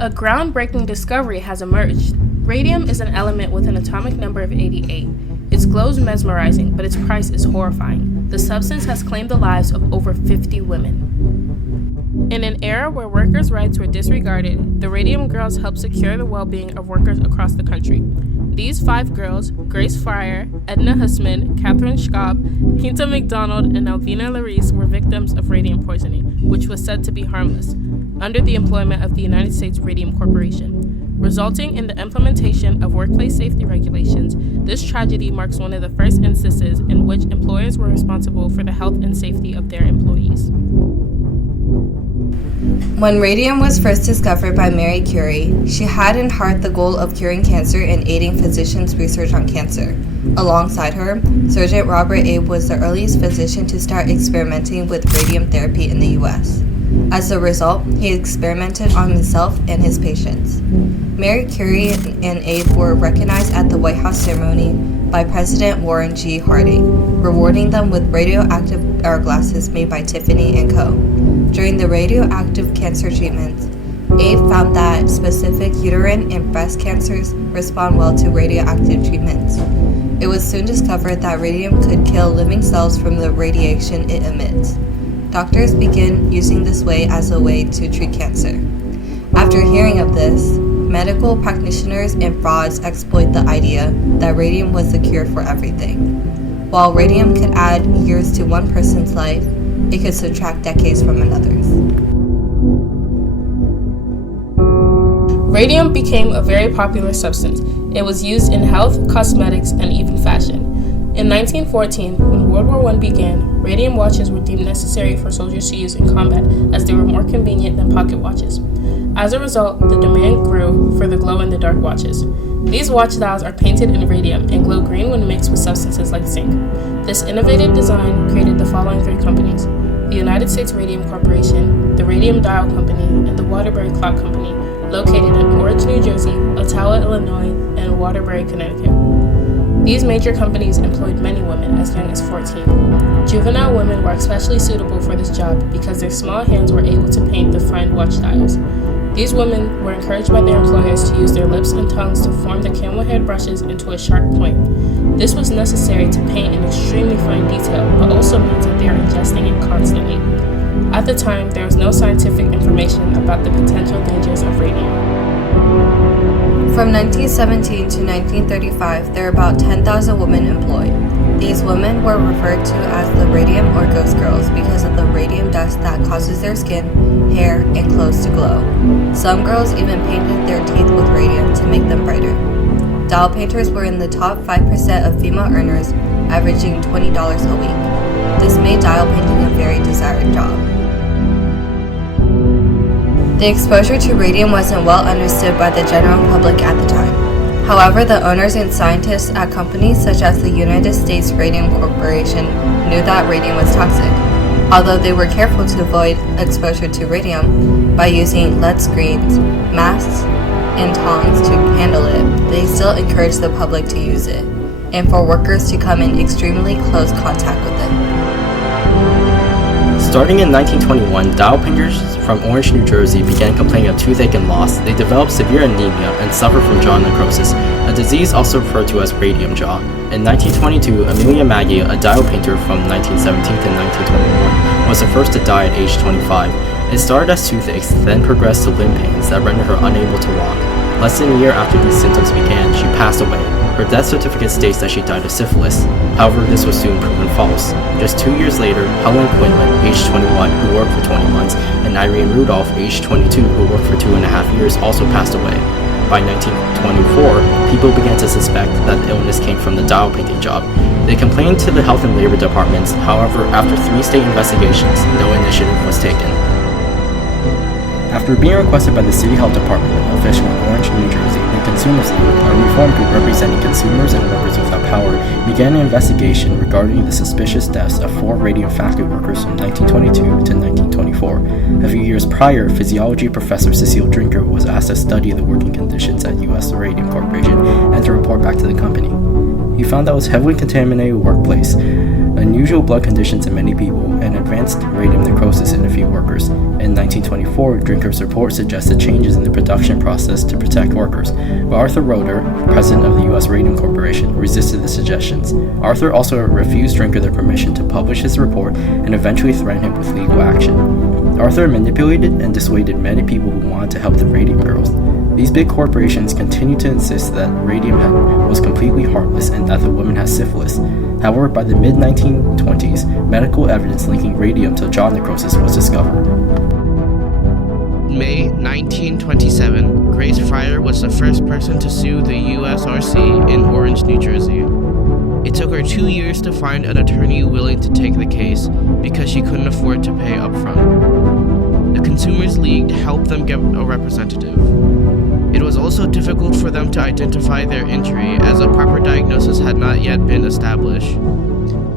A groundbreaking discovery has emerged. Radium is an element with an atomic number of 88. Its glow is mesmerizing, but its price is horrifying. The substance has claimed the lives of over 50 women. In an era where workers' rights were disregarded, the Radium Girls helped secure the well-being of workers across the country. These 5 girls, Grace Fryer, Edna Hussman, Catherine Schaub, Pinta McDonald, and Alvina Larice, were victims of radium poisoning, which was said to be harmless, under the employment of the United States Radium Corporation. Resulting in the implementation of workplace safety regulations, this tragedy marks one of the first instances in which employers were responsible for the health and safety of their employees. When radium was first discovered by Marie Curie, she had in heart the goal of curing cancer and aiding physicians' research on cancer. Alongside her, Surgeon Robert Abe was the earliest physician to start experimenting with radium therapy in the U.S. As a result, he experimented on himself and his patients. Marie Curie and Abe were recognized at the White House ceremony by President Warren G. Harding, rewarding them with radioactive hourglasses made by Tiffany & Co. During the radioactive cancer treatments, Abe found that specific uterine and breast cancers respond well to radioactive treatments. It was soon discovered that radium could kill living cells from the radiation it emits. Doctors began using this way as a way to treat cancer. After hearing of this, medical practitioners and frauds exploit the idea that radium was the cure for everything. While radium could add years to one person's life, it could subtract decades from another's. Radium became a very popular substance. It was used in health, cosmetics, and even fashion. In 1914, when World War I began, radium watches were deemed necessary for soldiers to use in combat as they were more convenient than pocket watches. As a result, the demand grew for the glow-in-the-dark watches. These watch dials are painted in radium and glow green when mixed with substances like zinc. This innovative design created the following 3 companies: the United States Radium Corporation, the Radium Dial Company, and the Waterbury Clock Company, located in Orange, New Jersey, Ottawa, Illinois, and Waterbury, Connecticut. These major companies employed many women as young as 14. Juvenile women were especially suitable for this job because their small hands were able to paint the fine watch dials. These women were encouraged by their employers to use their lips and tongues to form the camel hair brushes into a sharp point. This was necessary to paint in extremely fine detail, but also means that they are ingesting it constantly. At the time, there was no scientific information about the potential dangers of radium. From 1917 to 1935, there were about 10,000 women employed. These women were referred to as the radium or ghost girls because of the radium dust that causes their skin, hair, and clothes to glow. Some girls even painted their teeth with radium to make them brighter. Dial painters were in the top 5% of female earners, averaging $20 a week. This made dial painting a very desired job. The exposure to radium wasn't well understood by the general public at the time. However, the owners and scientists at companies such as the United States Radium Corporation knew that radium was toxic. Although they were careful to avoid exposure to radium by using lead screens, masks, and tongs to handle it, they still encouraged the public to use it, and for workers to come in extremely close contact with it. Starting in 1921, dial painters from Orange, New Jersey began complaining of toothache and loss. They developed severe anemia and suffered from jaw necrosis, a disease also referred to as radium jaw. In 1922, Amelia Maggie, a dial painter from 1917 to 1921, was the first to die at age 25. It started as toothaches, then progressed to limb pains that rendered her unable to walk. Less than a year after these symptoms began, she passed away. Her death certificate states that she died of syphilis. However, this was soon proven false. Just 2 years later, Helen Quinlan, aged 21, who worked for 20 months, and Irene Rudolph, aged 22, who worked for 2.5 years, also passed away. By 1924, people began to suspect that the illness came from the dial painting job. They complained to the Health and Labor Departments. However, after 3 state investigations, no initiative was taken. After being requested by the City Health Department official in Orange, New Jersey, the Consumers League, a reform group representing consumers and workers without power, began an investigation regarding the suspicious deaths of 4 radium factory workers from 1922 to 1924. A few years prior, physiology professor Cecile Drinker was asked to study the working conditions at U.S. Radium Corporation and to report back to the company. He found that it was a heavily contaminated workplace, unusual blood conditions in many people, and and advanced radium necrosis in a few workers. In 1924, Drinker's report suggested changes in the production process to protect workers, but Arthur Roeder, president of the U.S. Radium Corporation, resisted the suggestions. Arthur also refused Drinker the permission to publish his report and eventually threatened him with legal action. Arthur manipulated and dissuaded many people who wanted to help the radium girls. These big corporations continued to insist that radium was completely harmless and that the women had syphilis. However, by the mid-1920s, medical evidence linking radium to jaw necrosis was discovered. In May 1927, Grace Fryer was the first person to sue the USRC in Orange, New Jersey. It took her 2 years to find an attorney willing to take the case because she couldn't afford to pay upfront. The Consumers League helped them get a representative. It was also difficult for them to identify their injury as a proper diagnosis had not yet been established.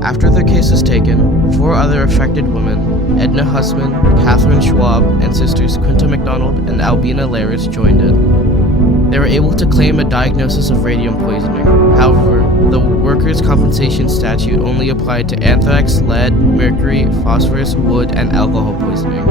After their case was taken, 4 other affected women, Edna Hussman, Catherine Schwab, and sisters Quinta McDonald and Albina Laris joined it. They were able to claim a diagnosis of radium poisoning. However, the workers' compensation statute only applied to anthrax, lead, mercury, phosphorus, wood, and alcohol poisoning.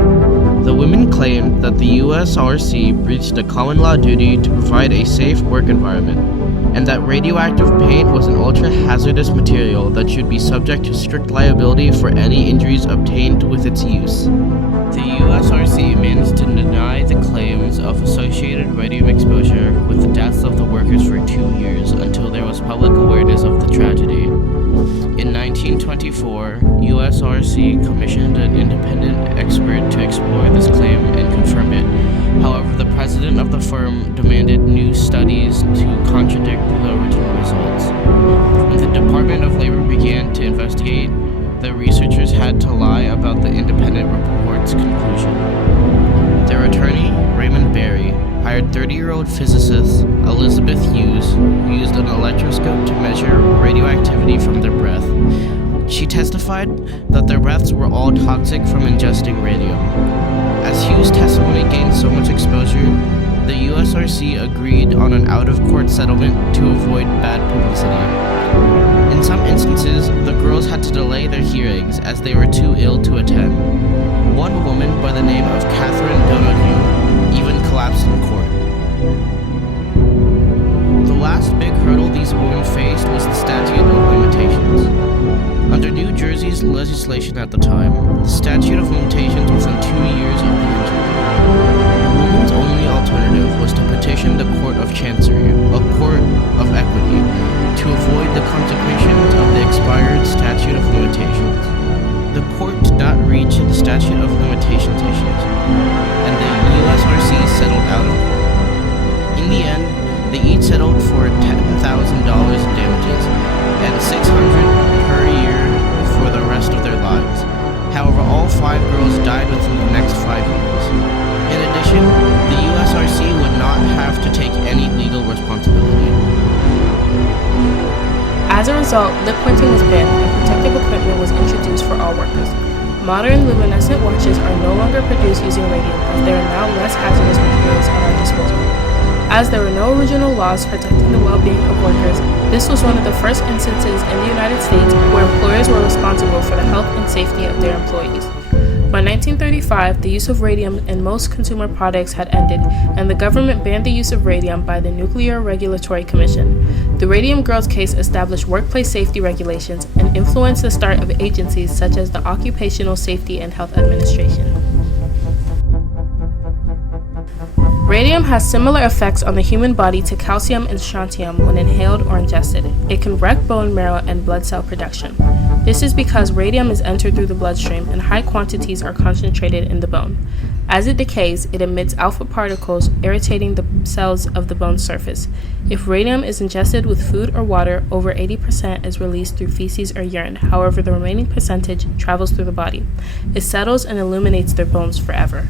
The women claimed that the USRC breached a common law duty to provide a safe work environment, and that radioactive paint was an ultra-hazardous material that should be subject to strict liability for any injuries obtained with its use. The USRC managed to deny the claims of associated radium exposure with the deaths of the workers for 2 years until there was public awareness of the tragedy. In 1924, USRC commissioned an independent expert to explore this claim and confirm it. However, the president of the firm demanded new studies to contradict the original results. When the Department of Labor began to investigate, the researchers had to lie about the independent report's conclusion. Their attorney, Raymond Barry, hired 30-year-old physicist Elizabeth Hughes, who used an electroscope to measure radioactivity from their breath. She testified that their breaths were all toxic from ingesting radium. As Hughes' testimony gained so much exposure, the USRC agreed on an out-of-court settlement to avoid bad publicity. In some instances, the girls had to delay their hearings as they were too ill to attend. One woman by the name of Catherine Donahue even collapsed in court. The last big hurdle these women faced was the statute of limitations. Under New Jersey's legislation at the time, the statute of limitations was in 2 years of the injury. The woman's only alternative was to petition the Court of Chancery, a court of equity, to avoid the consequences of the expired statute of limitations. The court did not reach the statute of limitations issues, and the USRC settled out of court. In the end, they each settled for $10,000 in damages and $600 per year for the rest of their lives. However, all 5 girls died within the next 5 years. In addition, the USRC would not have to take any legal responsibility. As a result, lip pointing was banned and protective equipment was introduced for all workers. Modern luminescent watches are no longer produced using radium as there are now less hazardous materials at our disposal. As there were no original laws protecting the well-being of workers, this was one of the first instances in the United States where employers were responsible for the health and safety of their employees. By 1935, the use of radium in most consumer products had ended, and the government banned the use of radium by the Nuclear Regulatory Commission. The Radium Girls case established workplace safety regulations and influenced the start of agencies such as the Occupational Safety and Health Administration. Radium has similar effects on the human body to calcium and strontium when inhaled or ingested. It can wreck bone marrow and blood cell production. This is because radium is entered through the bloodstream and high quantities are concentrated in the bone. As it decays, it emits alpha particles, irritating the cells of the bone surface. If radium is ingested with food or water, over 80% is released through feces or urine. However, the remaining percentage travels through the body. It settles and illuminates their bones forever.